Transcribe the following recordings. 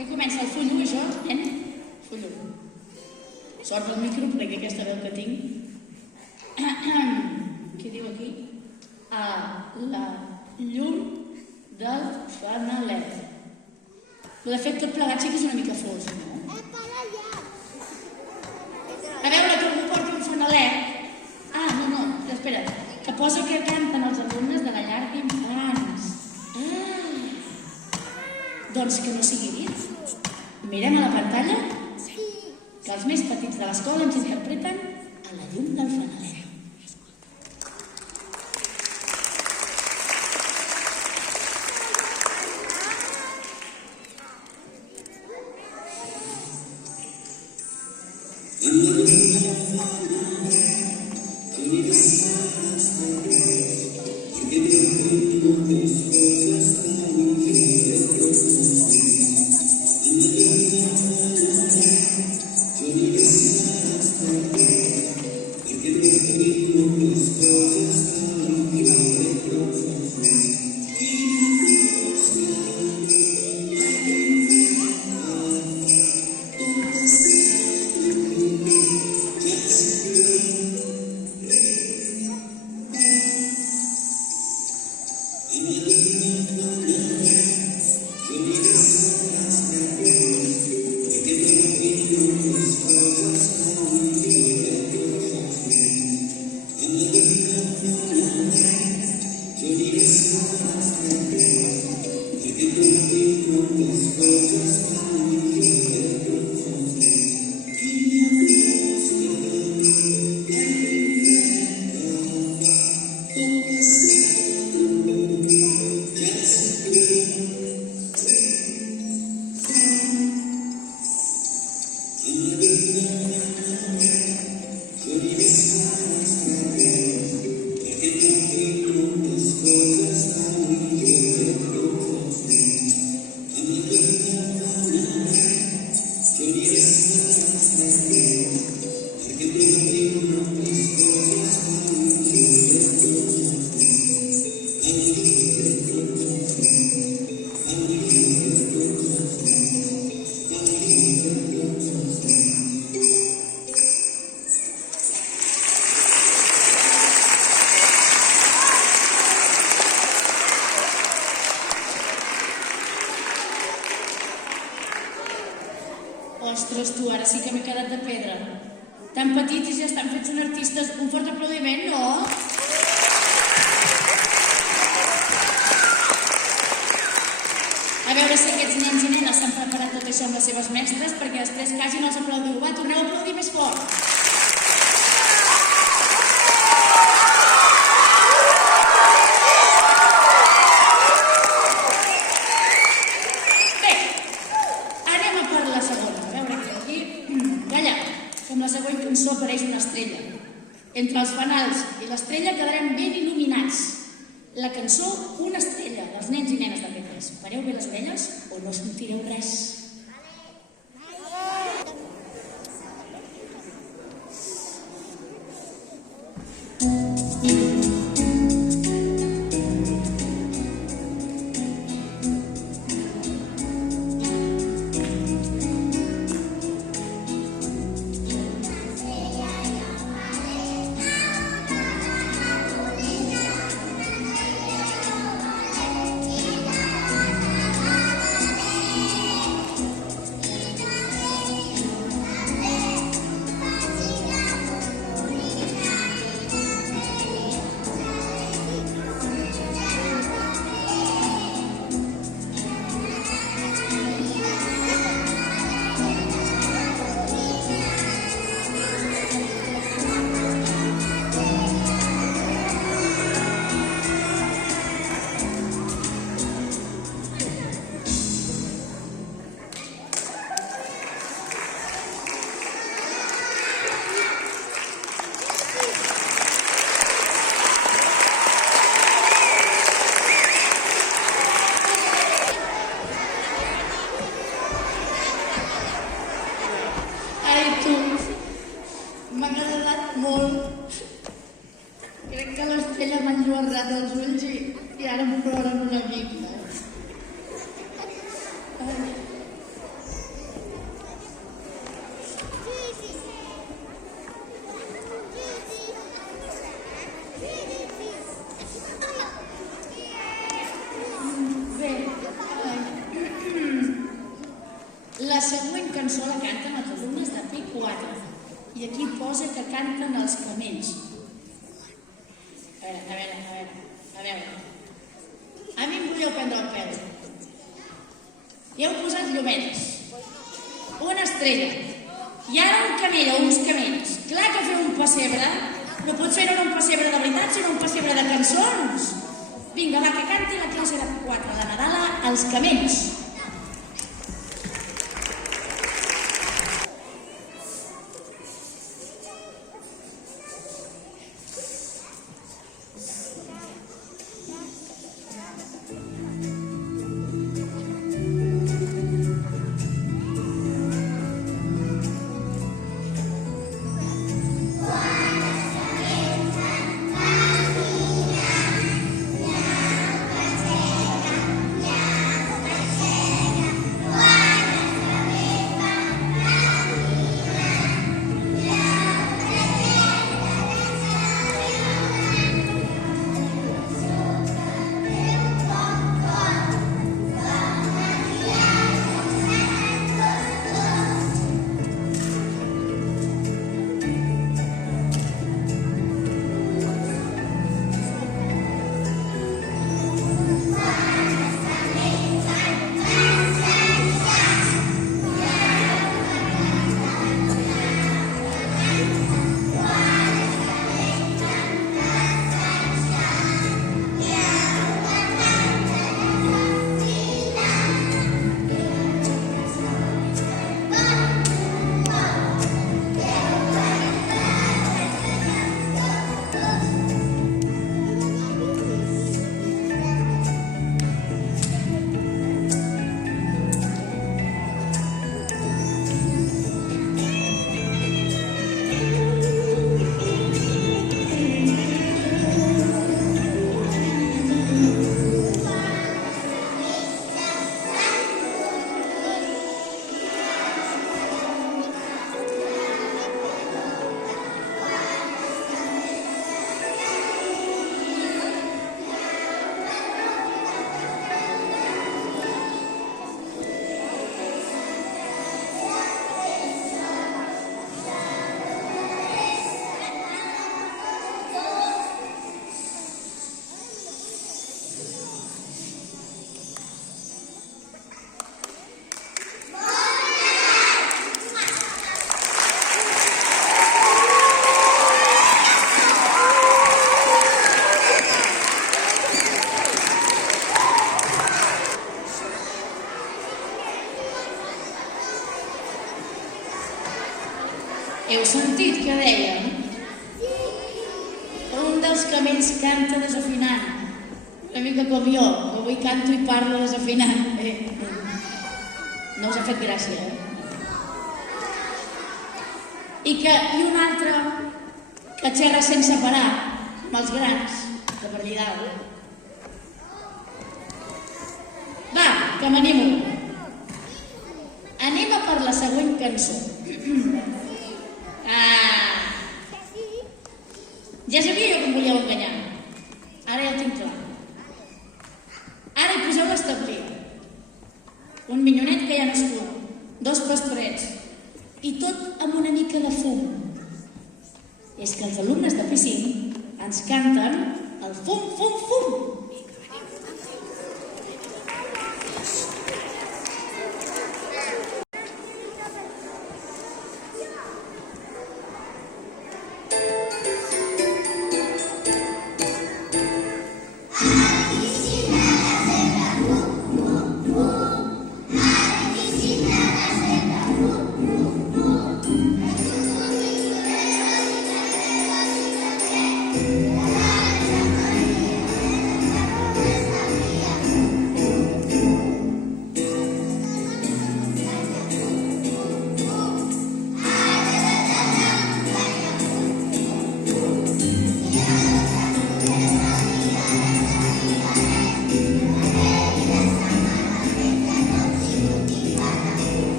Què comença el fullo, això, nen? Fullo. Sort del micro, perquè aquesta veu que tinc. Què diu aquí? A la llum del fanalet. Però de fet tot plegat sí que és una mica fos, no? A veure, que algú porti un fanalet. Ah, no, espera. Que posa que canten els alumnes de la llar d'infants. Doncs que no sigui dit. Mirem a la pantalla que els més petits de l'escola ens interpreten a la llum del fanalet. Ostres, tu, ara sí que m'he quedat de pedra. Tan petits i ja estan fets un artistes. Un fort aplaudiment, no? A veure si aquests nens i nenes s'han preparat tot això amb les seves mestres, perquè després quasi no els aplaudiu. Va, torneu a aplaudir més fort. Apareix una estrella. Entre els fanals i l'estrella quedarem ben il·luminats. La cançó Una estrella, dels nens i nenes de P3. Pareu bé les orelles o no sentireu res. i aquí posa que canten els camells. A veure. A mi em voleu prendre el pèl. I heu posat llumetes, una estrella, i ara un camell o uns camells. Clar que feu un pessebre, però potser no era un pessebre de veritat, sinó un pessebre de cançons. Vinga, va, que canti la classe de 4, la Nadala, els camells. Heu sentit què deien? Un dels camells canta desafinant, una mica com jo, avui canto i parlo desafinant. No us ha fet gràcia, I un altre que xerra sense parar, amb els grans, de per allà dalt. Va, que m'animo. Anem a per la següent cançó. Ja sabia jo que em volíeu enganyar. Ara ja ho tinc clar. Ara hi poseu l'establer. Un minyonet que ja no es fuma, 2 pastorets, i tot amb una mica de fum. És que els alumnes de P5 ens canten el fum, fum, fum.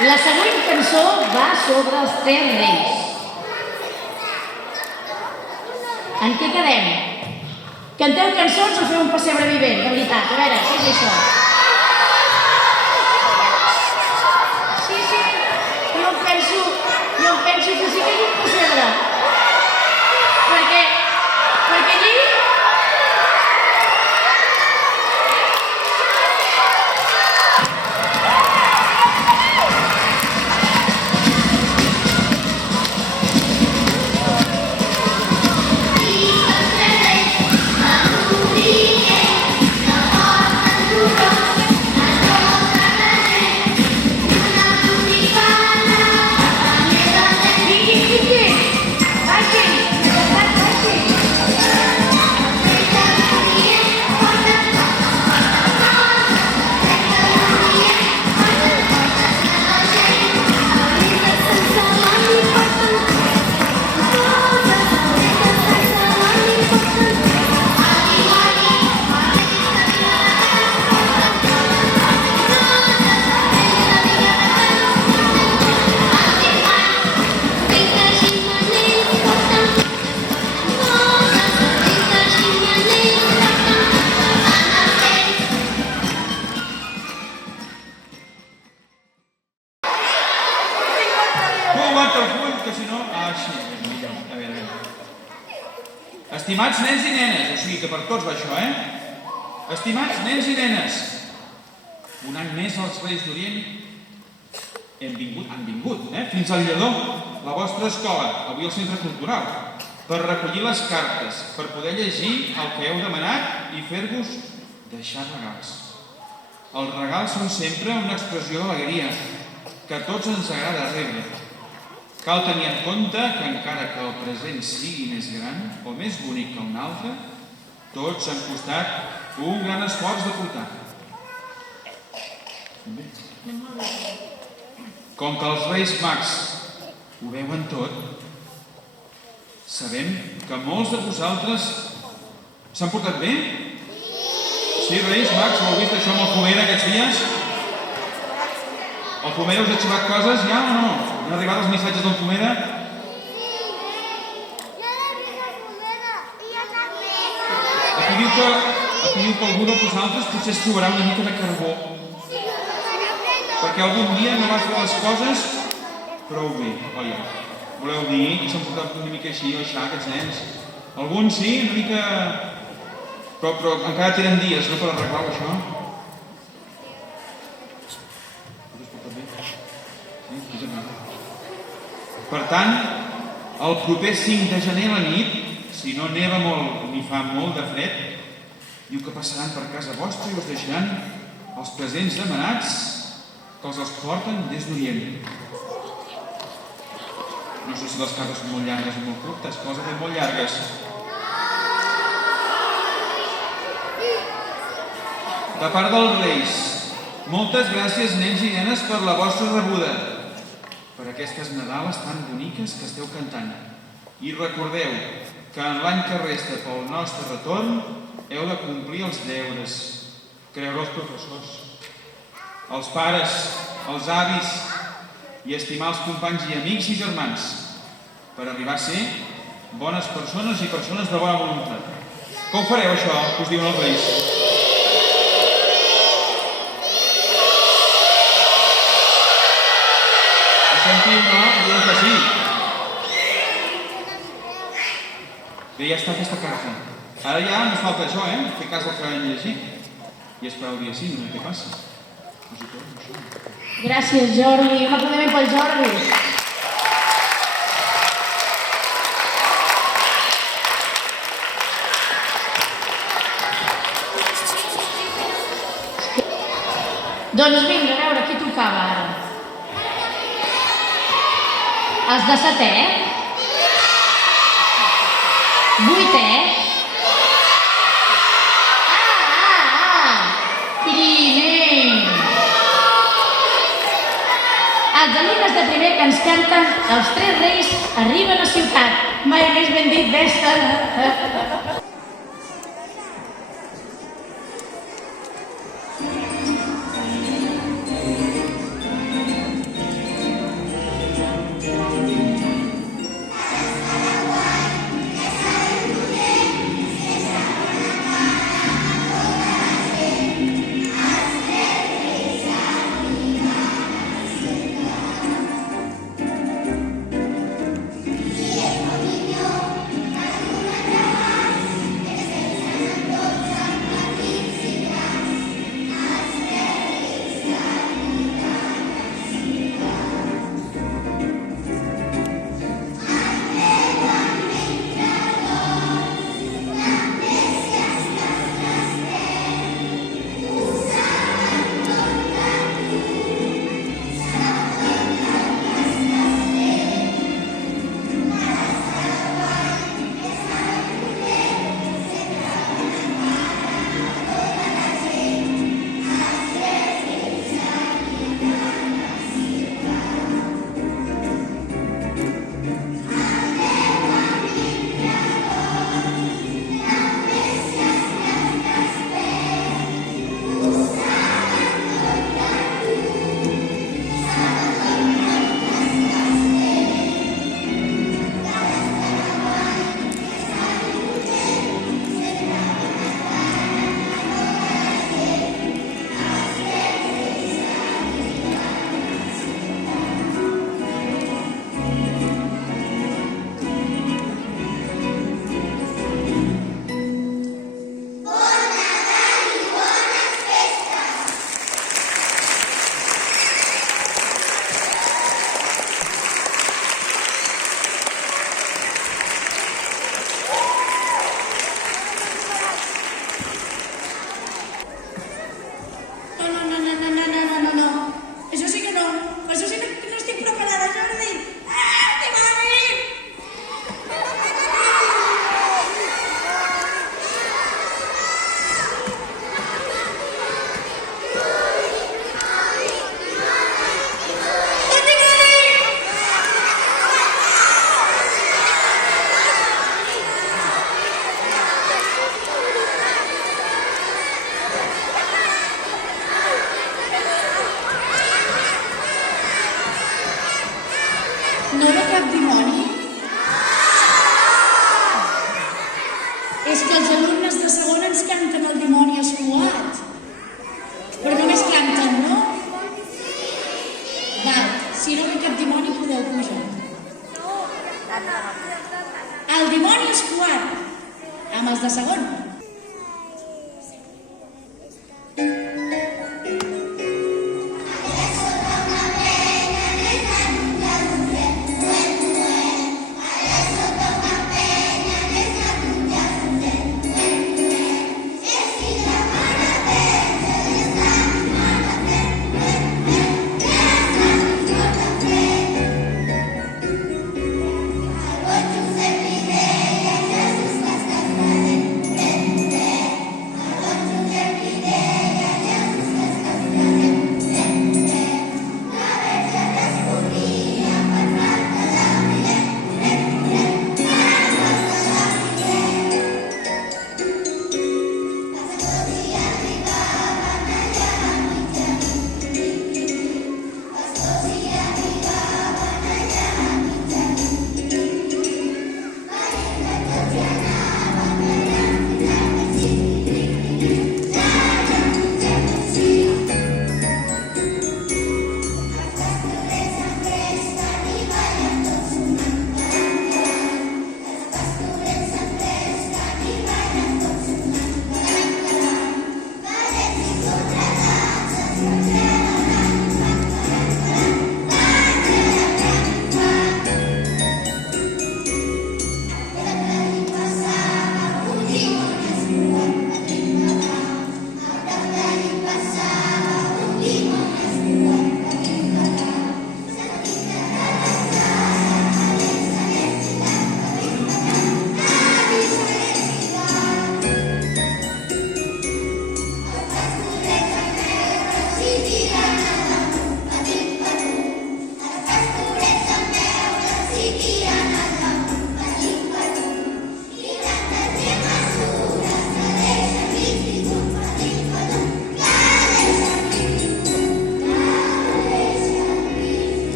La següent cançó va sobre els Tres Reis. En què quedem? Canteu cançons o feu un pessebre vivent? De veritat, a veure, què és això? Sí, jo em penso que sí que és un pessebre. Perquè allí... Estimats nens i nenes, o sigui que per tots va això, Estimats nens i nenes, un any més als Reis d'Orient han vingut, fins al Lledó, la vostra escola, avui al Centre Cultural, per recollir les cartes, per poder llegir el que heu demanat i fer-vos deixar regals. Els regals són sempre una expressió d'alegria, que a tots ens agrada rebre. Cal tenir en compte que encara que el present sigui més gran o més bonic que un altre, tots han costat un gran esforç de portar. Com que els Reis Mags ho veuen tot, sabem que molts de vosaltres s'han portat bé? Sí, Reis Mags, ho heu vist això amb el Fumera aquests dies? El Fumera us ha xivat coses ja o no? Han arribat els missatges del Fumera? Aquí diu que algú de vosaltres potser es trobarà una mica de carbó. Perquè algun dia no va fer les coses prou bé, oi? Voleu dir que s'han portat una mica així o això, aquests nens? Alguns sí, una mica... Però encara tenen dies, no, per arreglar-ho, això? Per tant, el proper 5 de gener a la nit, si no neva molt ni fa molt de fred, diu que passaran per casa vostra i us deixaran els presents demanats que els porten des d'Orient. No sé si les cases són molt llargues o molt curtes, que les ha fet molt llargues. De part dels Reis, moltes gràcies, nens i nenes, per la vostra rebuda, per aquestes Nadales tan boniques que esteu cantant. I recordeu que en l'any que resta pel nostre retorn heu de complir els deures, creure els professors, els pares, els avis i estimar els companys i amics i germans per arribar a ser bones persones i persones de bona voluntat. Com fareu això, que us diuen els Reis? Sentiu, no? Diuen que sí. Bé, ja està aquesta carta. Ara ja ens falta això, fer cas del que hem llegit. I esperar el dia 5, què passa? Gràcies, Jordi. Un aplaudiment pel Jordi. Doncs vinga, a veure, qui tocava ara? Els de setè? Vuitè? Primer! Els alumnes de primer que ens canten Els Tres Reis arriben a ciutat. Mai més ben dit, Vesta. podeu pujar. El dimoni escuat, amb els de segon.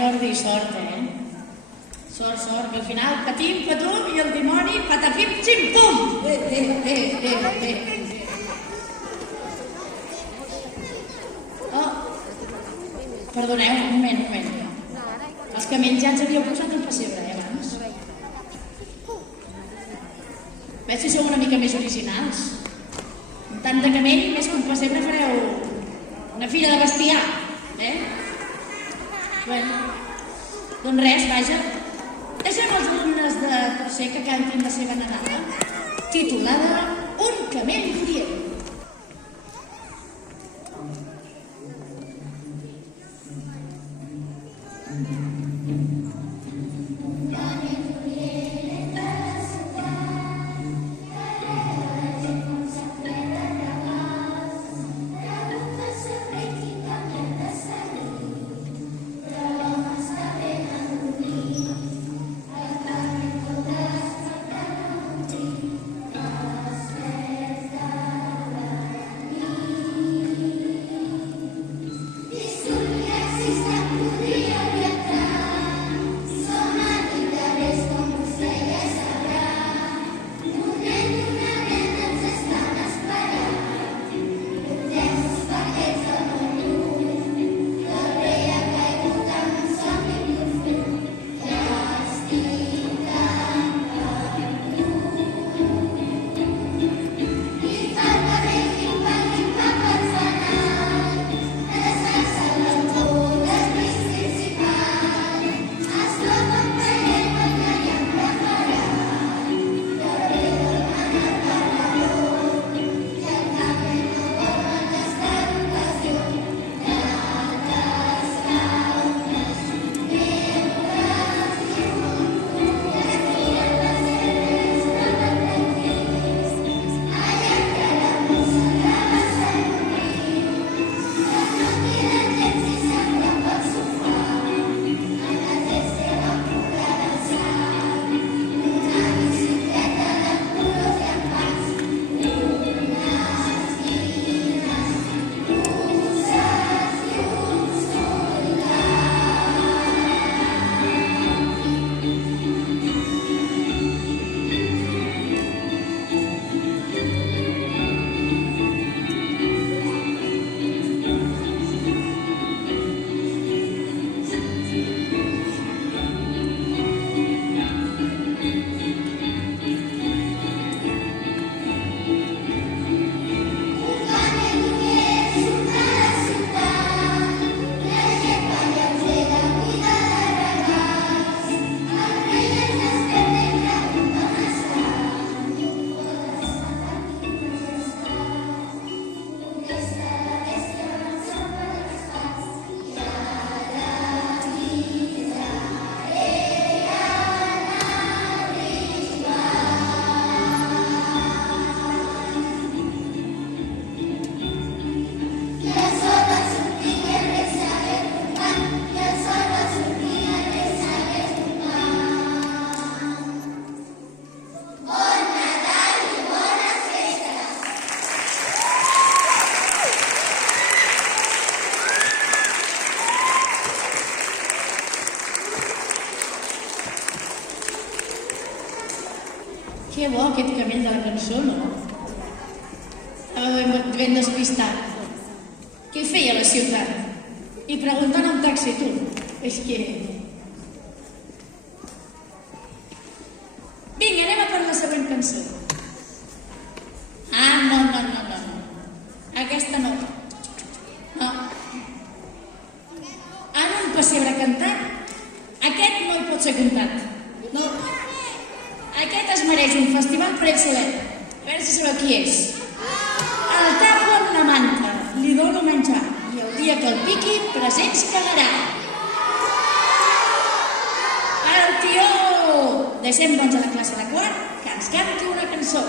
Jordi, sort, Sort, que al final patim, patum i el dimoni patapim, xim-pum! Oh, perdoneu, un moment. Els camells ja ens havíeu posat el pessebre, abans? Veig si sou una mica més originals. Amb tant de camell, més que un pessebre fareu una fira de bestiar, Bueno, doncs res, vaja. Deixem els alumnes de tercer que cantin la seva nadala, titulada Un camell d'Orient. Que bo aquest camell de la cançó, no? Estava ben despistat. Què feia a la ciutat? I preguntant al taxi, tu, és que... Vinga, anem a per la següent cançó. Ah, no. Aquesta no. No. En un pessebre cantat, aquest no hi pot ser comptat. No. Aquest es mereix un festival per ell solet. A veure si sabeu qui és. El tapo amb la manta, li dono menjar, i el dia que el piqui, presents cagarà. El tió! Deixem doncs a la classe de quart que ens canti una cançó.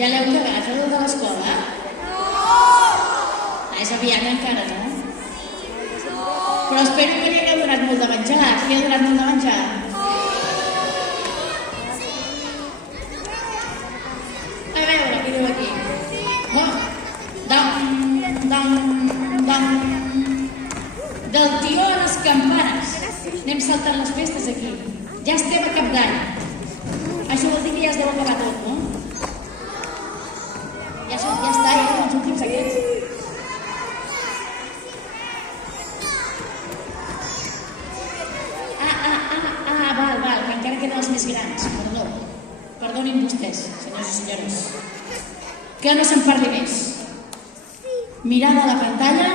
Ja l'heu cagat, el de l'escola? No! És aviat encara, no? Però espero que li hagueu donat molt de menjar. Li ha donat molt de menjar? A veure, què diu aquí? Del tió a les campanes. Anem saltant les festes aquí. Ja estem a Cap d'Any. Això vol dir que ja es deu acabar tot, no? Ja està, ja els últims aquests. Val, que encara queden els més grans. Perdó. Perdonin vostès, senyors i senyores. Que no se'n parli més. Mirada a la pantalla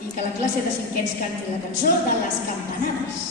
i que la classe de cinquens canti la cançó de les campanades.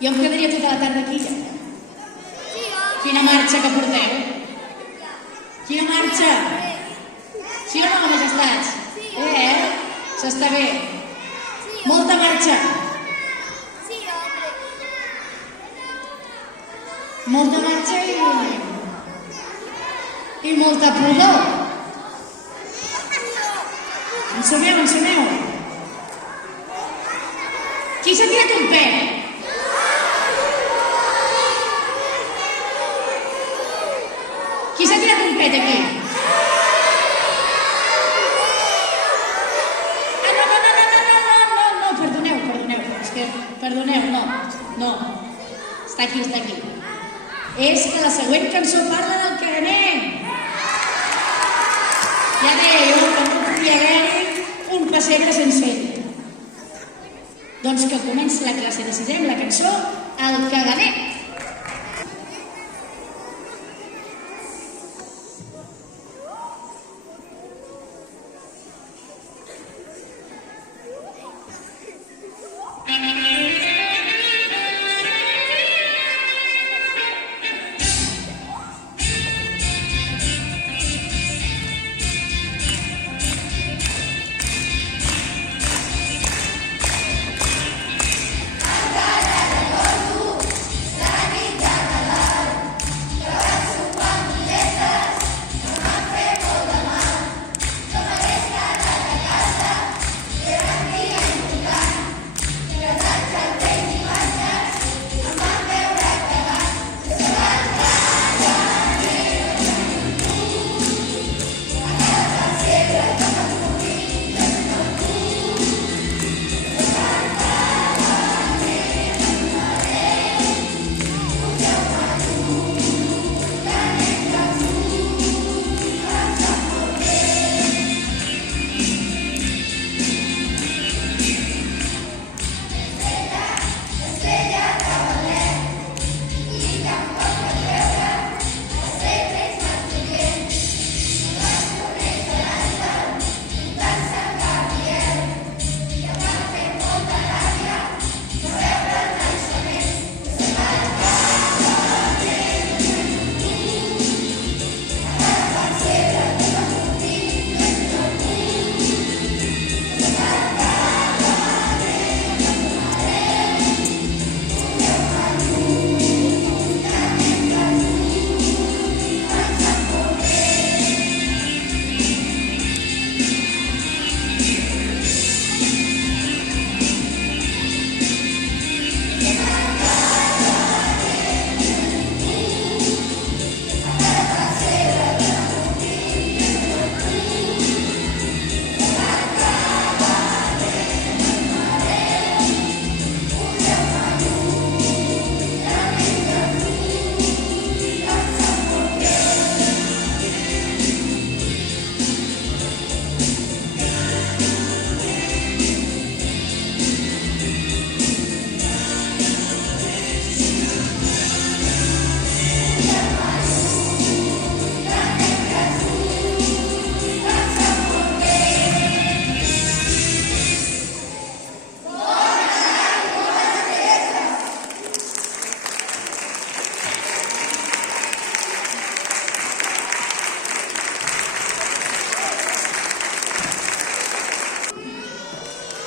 Jo em quedaria tota la tarda aquí. Quina marxa que porteu? Quina marxa? Sí o no, majestats? S'està bé. Molta marxa. Molta marxa i molta pudor. Ensumeu, ensumeu. Qui s'ha tirat un pet? Qui s'ha tirat un pet aquí? No, perdoneu. És que, perdoneu, no. Està aquí. És que la següent cançó parla del caganer. Ja deia jo que no podia haver-hi un pessebre sense ell. Doncs que comenci la classe de sisè amb la cançó El caganer.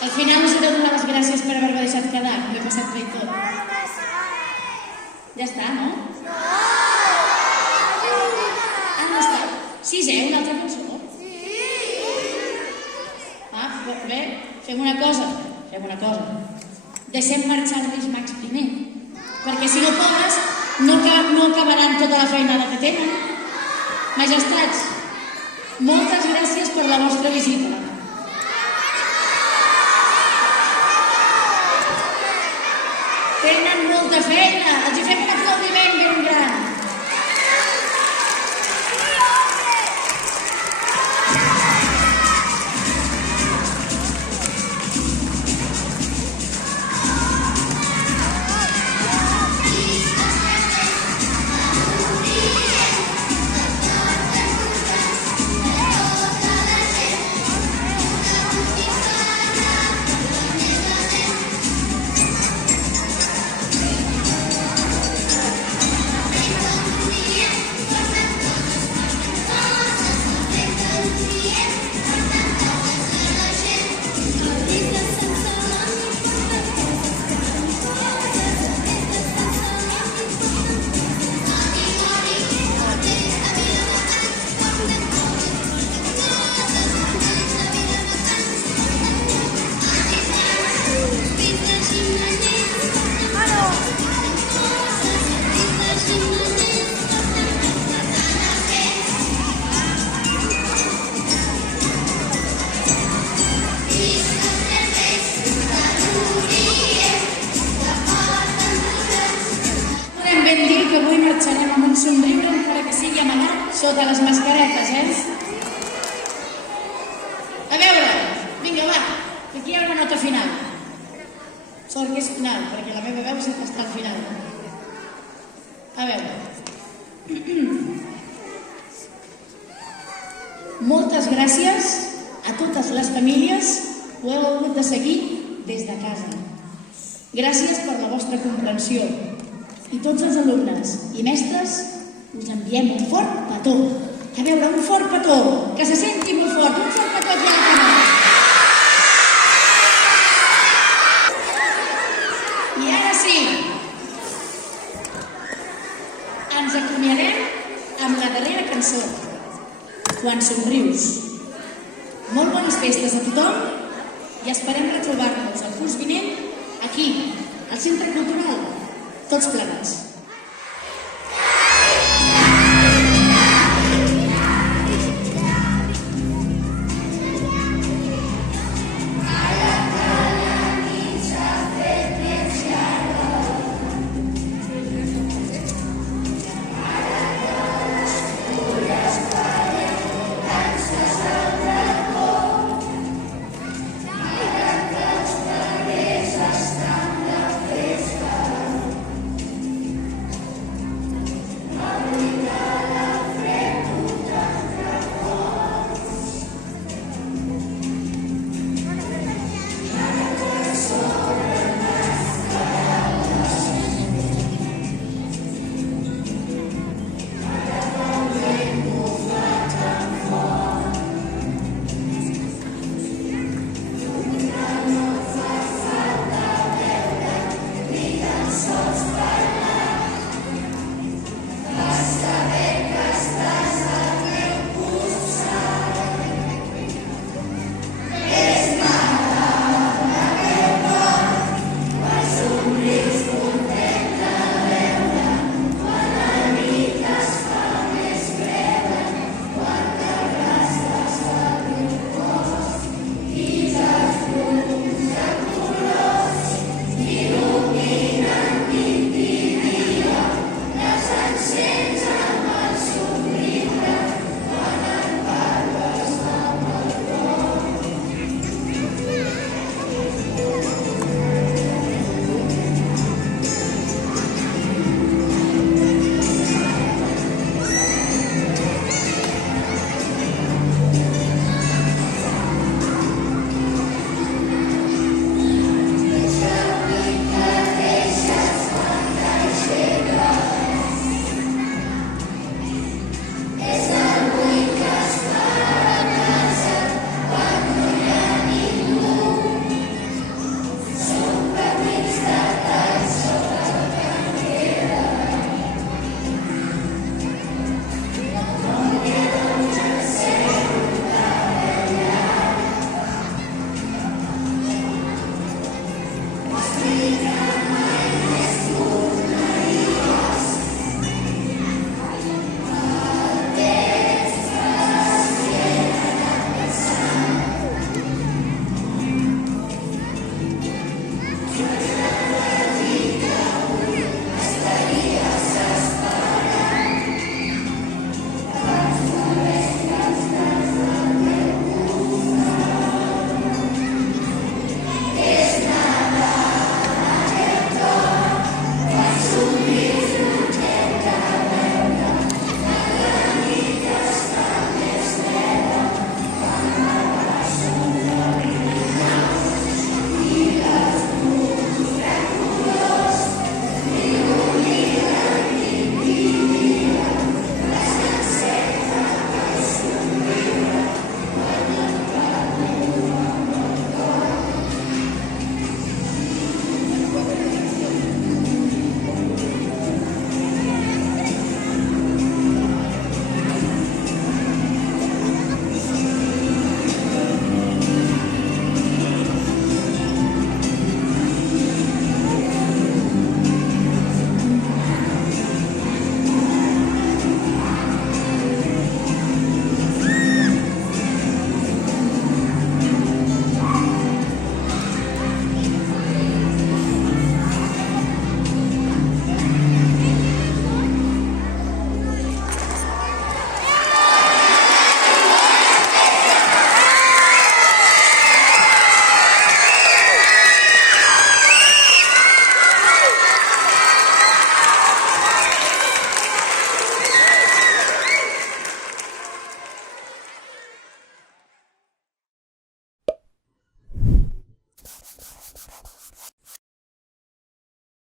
Al final us he de donar les gràcies per haver-me deixat quedar, m'ho he passat bé i tot. Ja està, no? On està? Sisè, una altra cançó? Bé, fem una cosa. Deixem marxar els Reis Mags primer, perquè si no podes no acabaran tota la feinada que tenen. Majestats, moltes gràcies per la vostra visita. Tenen molta feina. Els hi fem un aplaudiment ben gran. sota les mascaretes, A veure, vinga, va, que aquí hi ha una nota final. Sort que és final, perquè la meva veu sempre està al final. A veure. Moltes gràcies a totes les famílies que ho heu hagut de seguir des de casa. Gràcies per la vostra comprensió. I tots els alumnes i mestres us enviem un fort petó. A veure, un fort petó, que se senti molt fort, un fort petó aquí a la cama. I ara sí, ens acomiadem amb la darrera cançó, Quan somrius. Molt bones festes a tothom i esperem retrobar-nos el curs vinent aquí, al Centre Cultural, tots plegats.